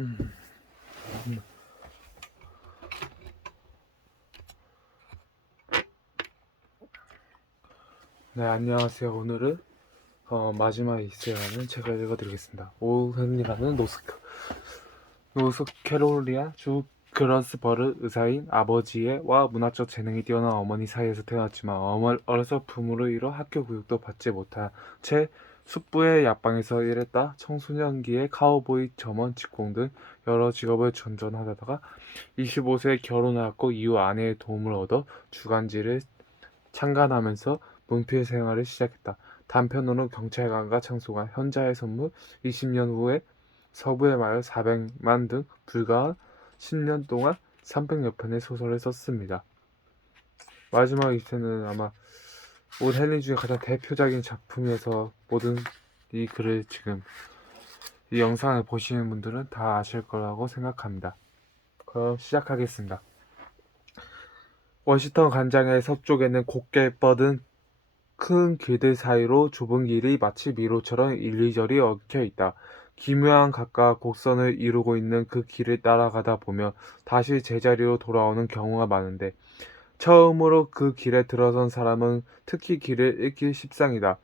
음. 네, 안녕하세요. 오늘은 마지막에 있어야 하는 책을 읽어드리겠습니다. 오흔이라는 노스캐롤리아 주 그런스버르 의사인 아버지와 문학적 재능이 뛰어난 어머니 사이에서 태어났지만 어려서 부모로 잃어 학교 교육도 받지 못한 채 숙부의 약방에서 일했다. 청소년기에 카우보이, 점원, 직공 등 여러 직업을 전전하다가 25세에 결혼하였고 이후 아내의 도움을 얻어 주간지를 창간하면서 문필 생활을 시작했다. 단편으로 경찰관과 창소관, 현자의 선물, 20년 후에 서부의 마을, 400만 등 불과 10년 동안 300여 편의 소설을 썼습니다. 마지막 이세는 아마 올 헨리 중에 가장 대표적인 작품이어서 모든 이 글을 지금 이 영상을 보시는 분들은 다 아실 거라고 생각합니다. 그럼 시작하겠습니다. 워싱턴 간장의 서쪽에는 곱게 뻗은 큰 길들 사이로 좁은 길이 마치 미로처럼 이리저리 엉켜 있다. 기묘한 각각 곡선을 이루고 있는 그 길을 따라가다 보면 다시 제자리로 돌아오는 경우가 많은데 처음으로 그 길에 들어선 사람은 특히 길을 잃기 십상이다.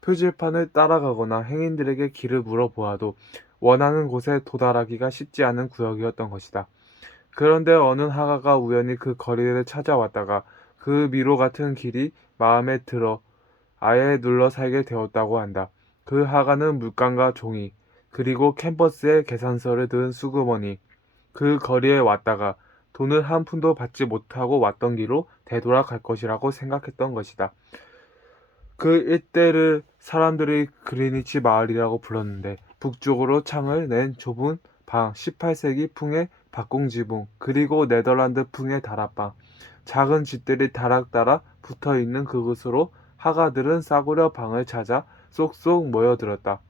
표지판을 따라가거나 행인들에게 길을 물어보아도 원하는 곳에 도달하기가 쉽지 않은 구역이었던 것이다. 그런데 어느 하가가 우연히 그 거리를 찾아왔다가 그 미로 같은 길이 마음에 들어 아예 눌러 살게 되었다고 한다. 그 하가는 물감과 종이, 그리고 캠퍼스에 계산서를 든 수구머니, 그 거리에 왔다가 돈을 한 푼도 받지 못하고 왔던 길로 되돌아갈 것이라고 생각했던 것이다. 그 일대를 사람들이 그리니치 마을이라고 불렀는데 북쪽으로 창을 낸 좁은 방, 18세기 풍의 박공지붕, 그리고 네덜란드 풍의 다락방, 작은 집들이 다락다락 붙어있는 그곳으로 하가들은 싸구려 방을 찾아 쏙쏙 모여들었다.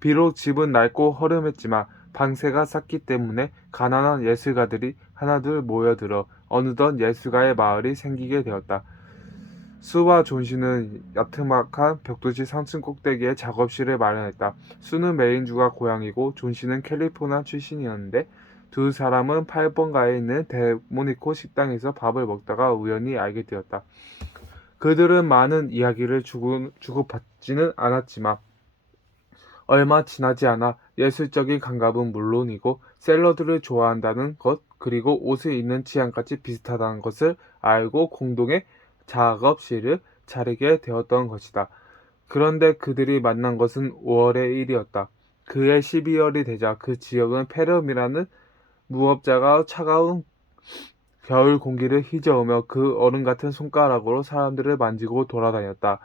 비록 집은 낡고 허름했지만 방세가 쌌기 때문에 가난한 예술가들이 하나둘 모여들어 어느덧 예술가의 마을이 생기게 되었다. 수와 존씨는 야트막한 벽돌집 3층 꼭대기에 작업실을 마련했다. 수는 메인주가 고향이고 존씨는 캘리포니아 출신이었는데 두 사람은 8번가에 있는 데모니코 식당에서 밥을 먹다가 우연히 알게 되었다. 그들은 많은 이야기를 주고받지는 않았지만 얼마 지나지 않아 예술적인 감각은 물론이고 샐러드를 좋아한다는 것, 그리고 옷을 입는 취향까지 비슷하다는 것을 알고 공동의 작업실을 차리게 되었던 것이다. 그런데 그들이 만난 것은 5월의 일이었다. 그해 12월이 되자 그 지역은 페름이라는 무업자가 차가운 겨울 공기를 휘저으며 그 얼음 같은 손가락으로 사람들을 만지고 돌아다녔다.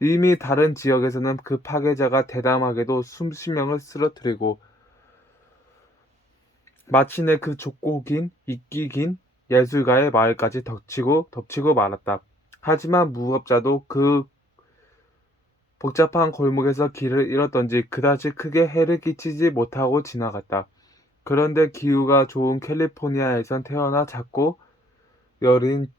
이미 다른 지역에서는 그 파괴자가 대담하게도 수십 명을 쓰러뜨리고 마침내 그 좁고 긴, 있기 긴 예술가의 마을까지 덮치고 말았다. 하지만 무법자도 그 복잡한 골목에서 길을 잃었던지 그다지 크게 해를 끼치지 못하고 지나갔다. 그런데 기후가 좋은 캘리포니아에선 태어나 작고 여린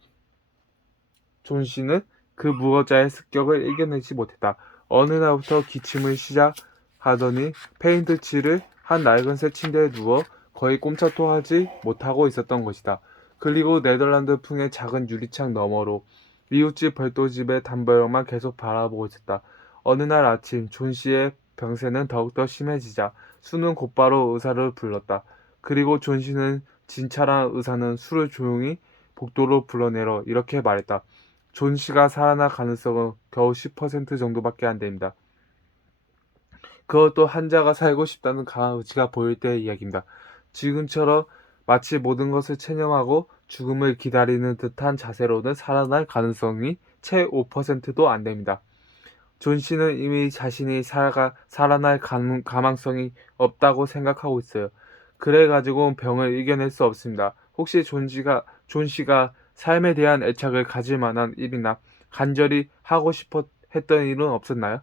존 씨는 그 무법자의 습격을 이겨내지 못했다. 어느 날부터 기침을 시작하더니 페인트 칠을 한 낡은 새 침대에 누워 거의 꼼짝도 하지 못하고 있었던 것이다. 그리고 네덜란드 풍의 작은 유리창 너머로 이웃집 별도집의 담벼락만 계속 바라보고 있었다. 어느 날 아침 존 씨의 병세는 더욱더 심해지자 수는 곧바로 의사를 불렀다. 그리고 존 씨는 진찰한 의사는 수를 조용히 복도로 불러내려 이렇게 말했다. 존 씨가 살아날 가능성은 겨우 10% 정도밖에 안 됩니다. 그것도 환자가 살고 싶다는 강한 의지가 보일 때의 이야기입니다. 지금처럼 마치 모든 것을 체념하고 죽음을 기다리는 듯한 자세로는 살아날 가능성이 채 5%도 안 됩니다. 존 씨는 이미 자신이 살아날 가망성이 없다고 생각하고 있어요. 그래가지고 병을 이겨낼 수 없습니다. 혹시 존 씨가 삶에 대한 애착을 가질 만한 일이나 간절히 하고 싶어 했던 일은 없었나요?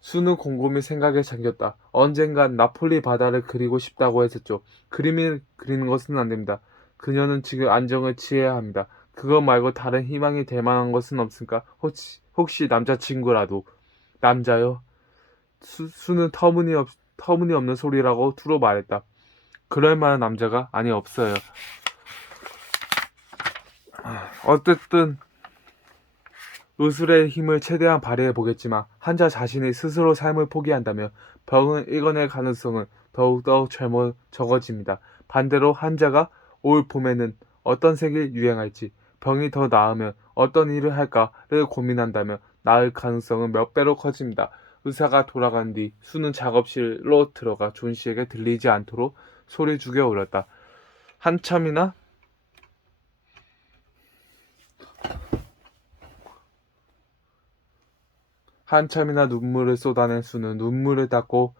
수는 곰곰이 생각에 잠겼다. 언젠간 나폴리 바다를 그리고 싶다고 했었죠. 그림을 그리는 것은 안 됩니다. 그녀는 지금 안정을 취해야 합니다. 그것 말고 다른 희망이 될 만한 것은 없을까? 혹시 남자친구라도. 남자요? 수는 터무니없는 소리라고 투로 말했다. 그럴 만한 남자가 아니 없어요. 어쨌든 의술의 힘을 최대한 발휘해 보겠지만 환자 자신이 스스로 삶을 포기한다면 병을 이겨낼 가능성은 더욱더 적어집니다. 반대로 환자가 올 봄에는 어떤 색이 유행할지, 병이 더 나으면 어떤 일을 할까를 고민한다면 나을 가능성은 몇 배로 커집니다. 의사가 돌아간 뒤 수는 작업실로 들어가 존 씨에게 들리지 않도록 소리 죽여 울었다. 한참이나 한참이나 눈물을 쏟아낸 수는 눈물을 닦고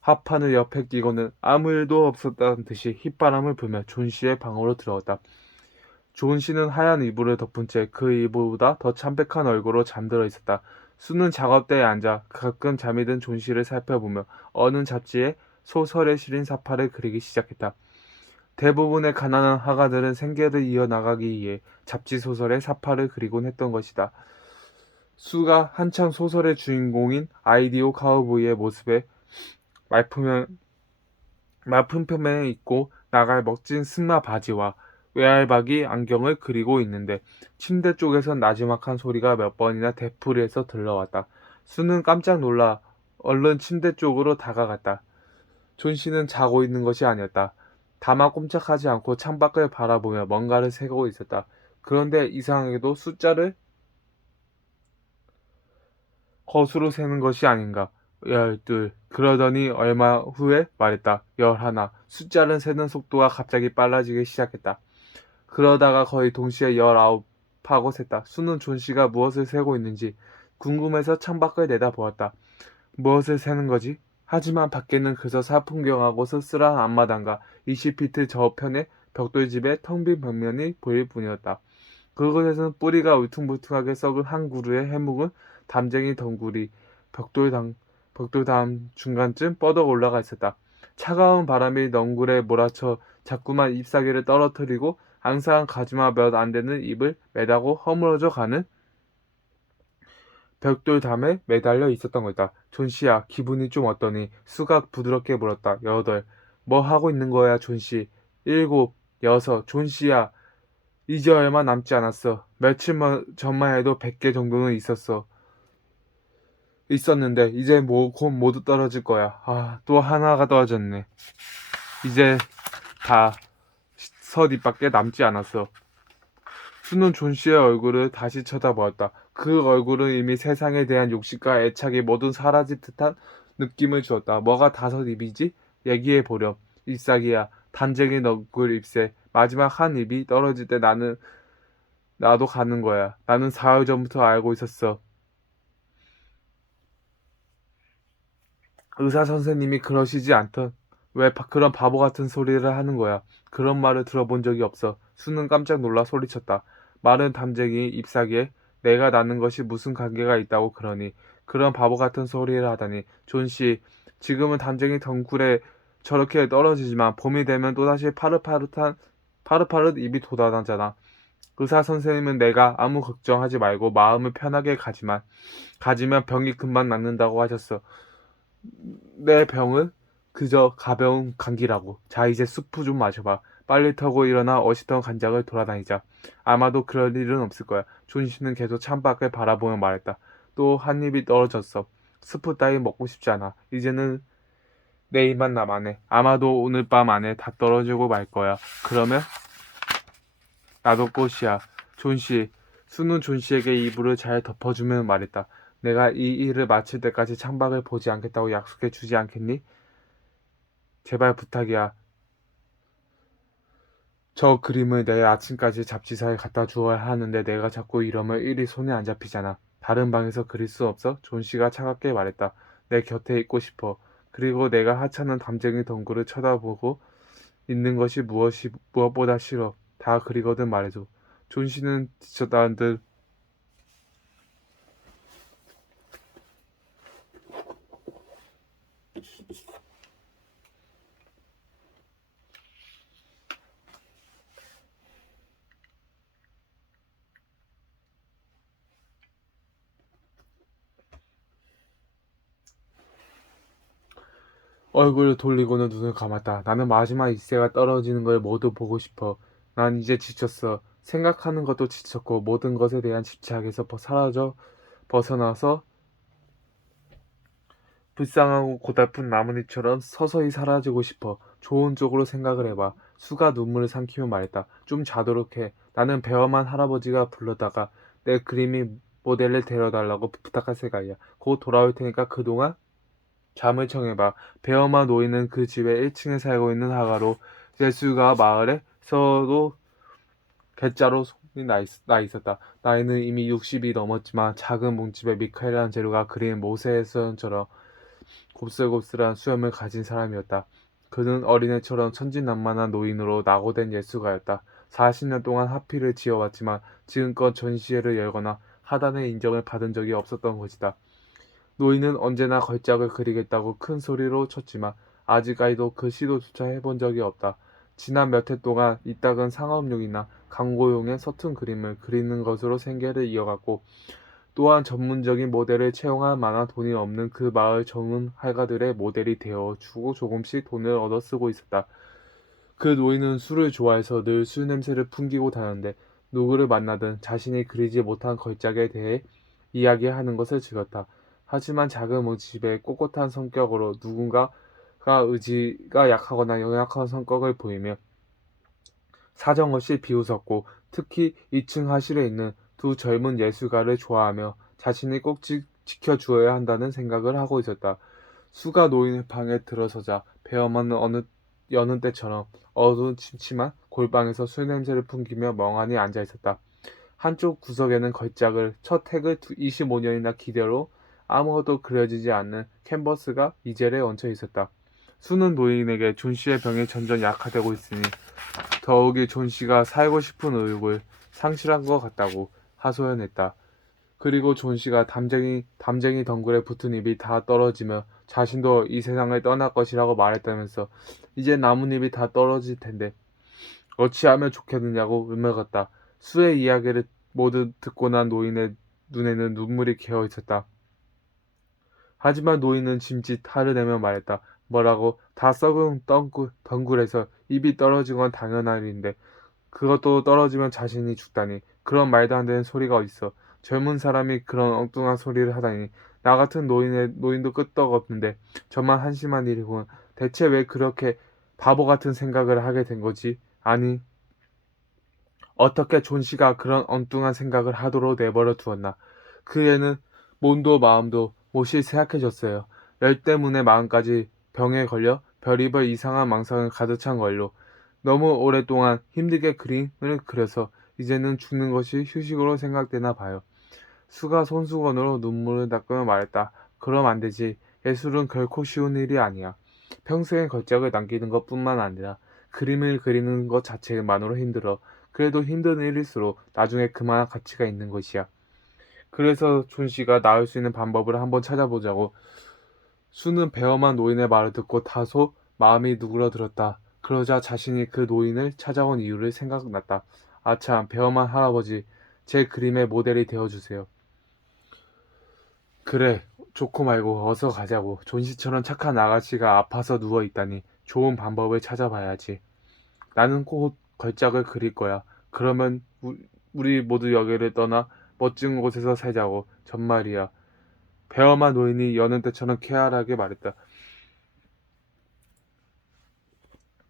합판을 옆에 끼고는 아무 일도 없었다는 듯이 휘바람을 불며 존 씨의 방으로 들어갔다. 존 씨는 하얀 이불을 덮은 채 그 이불보다 더 창백한 얼굴로 잠들어 있었다. 수는 작업대에 앉아 가끔 잠이 든 존 씨를 살펴보며 어느 잡지에 소설에 실린 사파를 그리기 시작했다. 대부분의 가난한 화가들은 생계를 이어나가기 위해 잡지 소설에 사파를 그리곤 했던 것이다. 수가 한창 소설의 주인공인 아이디오 카우보이의 모습에 말품형 말품표면에 입고 나갈 멋진 승마 바지와 외알박이 안경을 그리고 있는데 침대 쪽에선 나지막한 소리가 몇 번이나 되풀이해서 들려왔다. 수는 깜짝 놀라 얼른 침대 쪽으로 다가갔다. 존 씨는 자고 있는 것이 아니었다. 다만 꼼짝하지 않고 창밖을 바라보며 뭔가를 세고 있었다. 그런데 이상하게도 숫자를 거수로 세는 것이 아닌가. 12. 그러더니 얼마 후에 말했다. 11. 숫자를 세는 속도가 갑자기 빨라지기 시작했다. 그러다가 거의 동시에 19하고 셌다. 수는 존 씨가 무엇을 세고 있는지 궁금해서 창밖을 내다보았다. 무엇을 세는 거지? 하지만 밖에는 그저 사풍경하고 쓸쓸한 앞마당과 20피트 저편의 벽돌집의 텅 빈 벽면이 보일 뿐이었다. 그곳에서는 뿌리가 울퉁불퉁하게 썩은 한 그루의 해묵은 담쟁이 덩굴이 벽돌 다음 중간쯤 뻗어 올라가 있었다. 차가운 바람이 넝굴에 몰아쳐 자꾸만 잎사귀를 떨어뜨리고 앙상한 가지마 몇 안 되는 잎을 매다고 허물어져 가는 벽돌담에 매달려 있었던 거다. 존 씨야, 기분이 좀 어떠니? 수가 부드럽게 물었다. 8. 뭐 하고 있는 거야, 존 씨? 7, 6. 존 씨야, 이제 얼마 남지 않았어. 며칠 전만 해도 100개 정도는 있었는데, 이제 곧 모두 떨어질 거야. 아, 또 하나가 떨어졌네. 이제 다 서뒷밖에 남지 않았어. 수는 존 씨의 얼굴을 다시 쳐다보았다. 그 얼굴은 이미 세상에 대한 욕심과 애착이 모두 사라질 듯한 느낌을 주었다. 뭐가 다섯 입이지? 얘기해보렴. 잎사귀야. 단쟁이 너굴 잎새. 마지막 한 입이 떨어질 때 나도 가는 거야. 나는 사흘 전부터 알고 있었어. 의사 선생님이 그러시지 않던 왜 그런 바보 같은 소리를 하는 거야. 그런 말을 들어본 적이 없어. 수는 깜짝 놀라 소리쳤다. 마른 담쟁이 잎사귀에 내가 낳는 것이 무슨 관계가 있다고 그러니. 그런 바보 같은 소리를 하다니. 존 씨, 지금은 담쟁이 덩굴에 저렇게 떨어지지만 봄이 되면 또다시 파릇파릇 입이 돋아나잖아. 의사 선생님은 내가 아무 걱정하지 말고 마음을 편하게 가지면 병이 금방 낫는다고 하셨어. 내 병은 그저 가벼운 감기라고. 자, 이제 수프 좀 마셔봐. 빨리 타고 일어나 어시던 간장을 돌아다니자. 아마도 그럴 일은 없을 거야. 존 씨는 계속 창밖을 바라보며 말했다. 또 한 입이 떨어졌어. 스프 따위 먹고 싶지 않아. 이제는 내 입만 남았네. 아마도 오늘 밤 안에 다 떨어지고 말 거야. 그러면 나도 꽃이야. 존 씨. 수는 존 씨에게 이불을 잘 덮어주며 말했다. 내가 이 일을 마칠 때까지 창밖을 보지 않겠다고 약속해 주지 않겠니? 제발 부탁이야. 저 그림을 내일 아침까지 잡지사에 갖다 주어야 하는데 내가 자꾸 이러면 일이 손에 안 잡히잖아. 다른 방에서 그릴 수 없어? 존 씨가 차갑게 말했다. 내 곁에 있고 싶어. 그리고 내가 하찮은 담쟁이 덩굴을 쳐다보고 있는 것이 무엇보다 싫어. 다 그리거든 말해줘. 존 씨는 지쳤다는 듯 얼굴을 돌리고는 눈을 감았다. 나는 마지막 이세가 떨어지는 걸 모두 보고 싶어. 난 이제 지쳤어. 생각하는 것도 지쳤고 모든 것에 대한 집착에서 벗어나서 불쌍하고 고달픈 나뭇잎처럼 서서히 사라지고 싶어. 좋은 쪽으로 생각을 해봐. 수가 눈물을 삼키며 말했다. 좀 자도록 해. 나는 배엄한 할아버지가 불러다가 내 그림이 모델을 데려달라고 부탁할 생각이야. 곧 돌아올 테니까 그동안 잠을 청해봐. 배엄한 노인은 그 집의 1층에 살고 있는 화가로 예수가 마을에서도 괴짜로 손이 나 있었다. 나이는 이미 60이 넘었지만 작은 몸집의 미카엘란젤로가 그린 모세의 수염처럼 곱슬곱슬한 수염을 가진 사람이었다. 그는 어린애처럼 천진난만한 노인으로 낙오된 예술가였다. 40년 동안 하필을 지어왔지만 지금껏 전시회를 열거나 하단의 인정을 받은 적이 없었던 것이다. 노인은 언제나 걸작을 그리겠다고 큰 소리로 쳤지만 아직까지도 그 시도조차 해본 적이 없다. 지난 몇 해 동안 이따금 상업용이나 광고용의 서툰 그림을 그리는 것으로 생계를 이어갔고 또한 전문적인 모델을 채용할 만한 돈이 없는 그 마을 전문 화가들의 모델이 되어 주고 조금씩 돈을 얻어 쓰고 있었다. 그 노인은 술을 좋아해서 늘 술 냄새를 풍기고 다녔는데 누구를 만나든 자신이 그리지 못한 걸작에 대해 이야기하는 것을 즐겼다. 하지만 작은 모집의 꼿꼿한 성격으로 누군가가 의지가 약하거나 연약한 성격을 보이며 사정없이 비웃었고 특히 2층 하실에 있는 두 젊은 예술가를 좋아하며 자신이 꼭 지켜주어야 한다는 생각을 하고 있었다. 수가 노인의 방에 들어서자 배엄하는 여느 때처럼 어두운 침침한 골방에서 술 냄새를 풍기며 멍하니 앉아 있었다. 한쪽 구석에는 걸작을 첫 획을 25년이나 기대로 아무것도 그려지지 않는 캔버스가 이젤에 얹혀 있었다. 수는 노인에게 존 씨의 병이 점점 약화되고 있으니 더욱이 존 씨가 살고 싶은 의욕을 상실한 것 같다고 하소연했다. 그리고 존 씨가 담쟁이 덩굴에 붙은 잎이 다 떨어지며 자신도 이 세상을 떠날 것이라고 말했다면서 이제 나뭇잎이 다 떨어질 텐데 어찌하면 좋겠느냐고 울먹었다. 수의 이야기를 모두 듣고 난 노인의 눈에는 눈물이 개어 있었다. 하지만 노인은 짐짓 화를 내며 말했다. 뭐라고? 다 썩은 덩굴에서 잎이 떨어진 건 당연한 일인데 그것도 떨어지면 자신이 죽다니. 그런 말도 안 되는 소리가 어딨어. 젊은 사람이 그런 엉뚱한 소리를 하다니. 나 같은 노인도 끄떡 없는데 저만 한심한 일이군. 대체 왜 그렇게 바보 같은 생각을 하게 된 거지? 아니, 어떻게 존 씨가 그런 엉뚱한 생각을 하도록 내버려 두었나. 그 애는 몸도 마음도 몹시 쇠약해졌어요. 열 때문에 마음까지 병에 걸려 별의별 이상한 망상을 가득 찬 걸로 너무 오랫동안 힘들게 그림을 그려서 이제는 죽는 것이 휴식으로 생각되나 봐요. 수가 손수건으로 눈물을 닦으며 말했다. 그럼 안 되지. 예술은 결코 쉬운 일이 아니야. 평생의 걸작을 남기는 것뿐만 아니라 그림을 그리는 것 자체만으로 힘들어. 그래도 힘든 일일수록 나중에 그만한 가치가 있는 것이야. 그래서 존 씨가 나을 수 있는 방법을 한번 찾아보자고. 수는 배엄한 노인의 말을 듣고 다소 마음이 누그러들었다. 그러자 자신이 그 노인을 찾아온 이유를 생각났다. 아참, 배엄한 할아버지, 제 그림의 모델이 되어주세요. 그래, 좋고 말고 어서 가자고. 존 씨처럼 착한 아가씨가 아파서 누워있다니 좋은 방법을 찾아봐야지. 나는 곧 걸작을 그릴 거야. 그러면 우리 모두 여기를 떠나 멋진 곳에서 살자고. 정말이야. 배엄한 노인이 여는 때처럼 쾌활하게 말했다.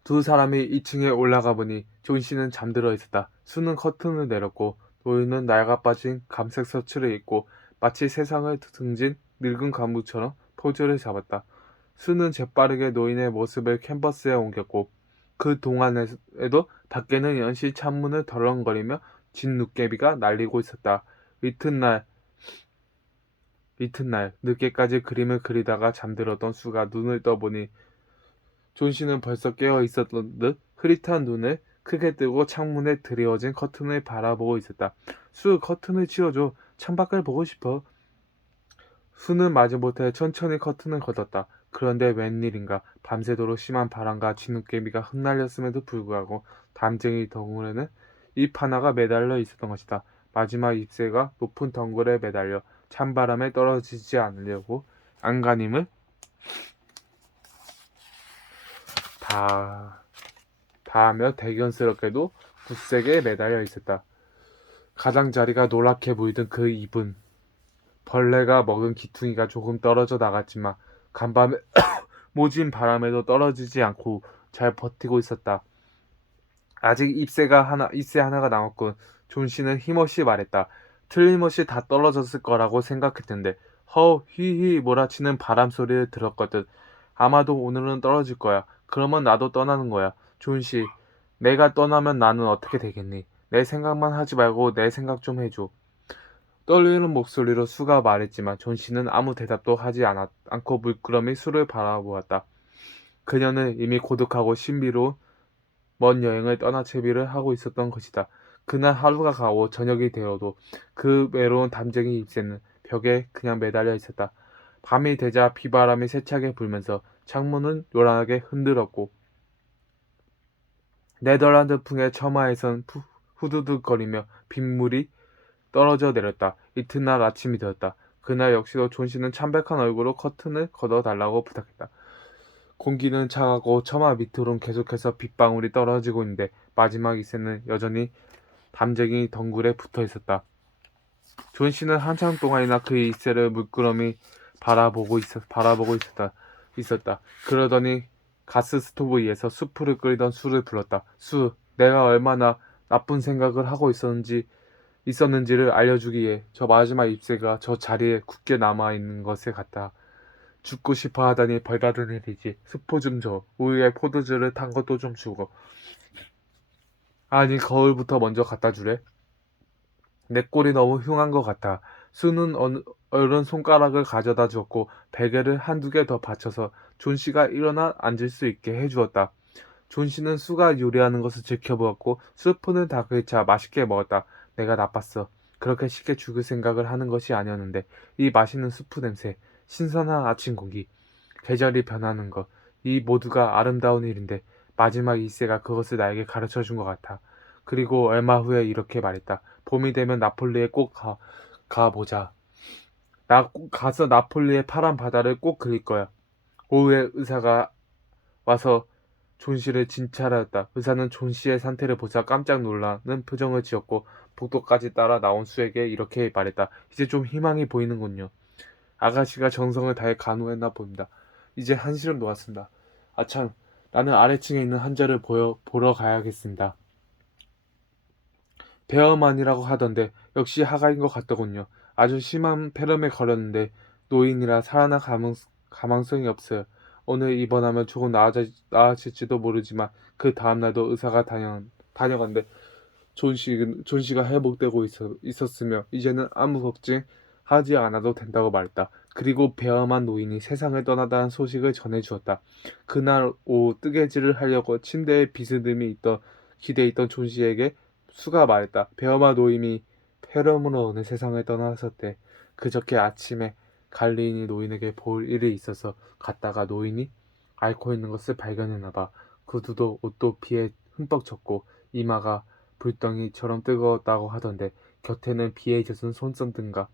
두 사람이 2층에 올라가 보니 존 씨는 잠들어 있었다. 수는 커튼을 내렸고 노인은 낡아빠진 감색 셔츠를 입고 마치 세상을 등진 늙은 간부처럼 포즈를 잡았다. 수는 재빠르게 노인의 모습을 캔버스에 옮겼고 그 동안에도 밖에는 연시 창문을 덜렁거리며 진눈깨비가 날리고 있었다. 이튿날 늦게까지 그림을 그리다가 잠들었던 수가 눈을 떠보니 존 씨는 벌써 깨어 있었던 듯 흐릿한 눈을 크게 뜨고 창문에 드리워진 커튼을 바라보고 있었다. 수, 커튼을 치워줘. 창밖을 보고 싶어. 수는 마지못해 천천히 커튼을 걷었다. 그런데 웬일인가 밤새도록 심한 바람과 진눈깨비가 흩날렸음에도 불구하고 담쟁이 덩굴에는 잎 하나가 매달려 있었던 것이다. 마지막 잎새가 높은 덩굴에 매달려 찬바람에 떨어지지 않으려고 안간힘을 다하며 대견스럽게도 굿색에 매달려 있었다. 가장자리가 노랗게 보이던 그 입은 벌레가 먹은 기퉁이가 조금 떨어져 나갔지만 간밤에 모진 바람에도 떨어지지 않고 잘 버티고 있었다. 아직 잎새 하나가 남았군. 존 씨는 힘없이 말했다. 틀림없이 다 떨어졌을 거라고 생각했는데 휘휘 몰아치는 바람 소리를 들었거든. 아마도 오늘은 떨어질 거야. 그러면 나도 떠나는 거야. 존 씨, 내가 떠나면 나는 어떻게 되겠니? 내 생각만 하지 말고 내 생각 좀 해줘. 떨리는 목소리로 수가 말했지만 존 씨는 아무 대답도 하지 않고 물끄러미 수를 바라보았다. 그녀는 이미 고독하고 신비로운 먼 여행을 떠나 채비를 하고 있었던 것이다. 그날 하루가 가고 저녁이 되어도 그 외로운 담쟁이 잎새는 벽에 그냥 매달려 있었다. 밤이 되자 비바람이 세차게 불면서 창문은 요란하게 흔들었고 네덜란드 풍의 처마에선 후두둑거리며 빗물이 떨어져 내렸다. 이튿날 아침이 되었다. 그날 역시도 존 씨는 참백한 얼굴로 커튼을 걷어달라고 부탁했다. 공기는 차가고 처마 밑으론 계속해서 빗방울이 떨어지고 있는데 마지막 잎새는 여전히 담쟁이 덩굴에 붙어 있었다. 존 씨는 한참 동안이나 그 잎새를 물끄러미 바라보고 있었다. 그러더니 가스 스토브 위에서 수프를 끓이던 수를 불렀다. 수, 내가 얼마나 나쁜 생각을 하고 있었는지를 알려주기 위해 저 마지막 잎새가 저 자리에 굳게 남아있는 것에 같다. 죽고 싶어 하다니 벌받은 일이지. 수프 좀 줘. 우유에 포도주를 탄 것도 좀 주고. 아니, 거울부터 먼저 갖다 주래. 내 꼴이 너무 흉한 것 같아. 수는 어른 손가락을 가져다 주었고 베개를 한두 개 더 받쳐서 존 씨가 일어나 앉을 수 있게 해주었다. 존 씨는 수가 요리하는 것을 지켜보았고 수프는 다 그차 맛있게 먹었다. 내가 나빴어. 그렇게 쉽게 죽을 생각을 하는 것이 아니었는데 이 맛있는 수프 냄새, 신선한 아침 공기, 계절이 변하는 것, 이 모두가 아름다운 일인데 마지막 이세가 그것을 나에게 가르쳐 준 것 같아. 그리고 얼마 후에 이렇게 말했다. 봄이 되면 나폴리에 꼭 가보자. 나 꼭 가서 나폴리의 파란 바다를 꼭 그릴 거야. 오후에 의사가 와서 존 씨를 진찰하였다. 의사는 존 씨의 상태를 보자 깜짝 놀라는 표정을 지었고 복도까지 따라 나온 수에게 이렇게 말했다. 이제 좀 희망이 보이는군요. 아가씨가 정성을 다해 간호했나 봅니다. 이제 한시름 놓았습니다. 아참, 나는 아래층에 있는 환자를 보러 가야겠습니다. 베어만이라고 하던데 역시 하가인 것 같더군요. 아주 심한 폐렴에 걸렸는데 노인이라 살아날 가망성이 없어요. 오늘 입원하면 조금 나아질지도 모르지만 그 다음날도 의사가 다녀간데 존 씨가 회복되고 있었으며 이제는 아무 걱정하지 않아도 된다고 말했다. 그리고 베어만 노인이 세상을 떠나다는 소식을 전해주었다. 그날 오후 뜨개질을 하려고 침대에 비스듬히 기대에 있던 존 씨에게 수가 말했다. 베어만 노인이 폐렴으로 어느 세상을 떠나섰대. 그저께 아침에 갈리인이 노인에게 볼 일이 있어서 갔다가 노인이 앓고 있는 것을 발견했나봐. 구두도 옷도 피에 흠뻑 젖고 이마가 불덩이처럼 뜨거웠다고 하던데 곁에는 비에 젖은 손전등과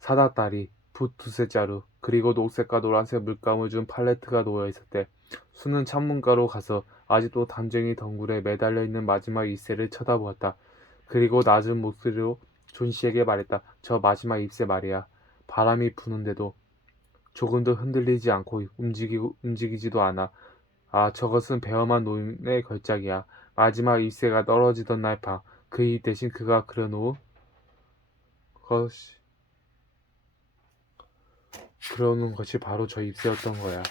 사다다리, 붓 두세 자루, 그리고 녹색과 노란색 물감을 준 팔레트가 놓여 있었대. 수는 창문가로 가서 아직도 담쟁이 덩굴에 매달려 있는 마지막 잎새를 쳐다보았다. 그리고 낮은 목소리로 존 씨에게 말했다. 저 마지막 잎새 말이야. 바람이 부는데도 조금도 흔들리지 않고 움직이지도 않아. 아, 저것은 베어만 노인의 걸작이야. 마지막 잎새가 떨어지던 날 밤, 그 잎 대신 그가 그려놓은 것이 바로 저 잎새였던 거야.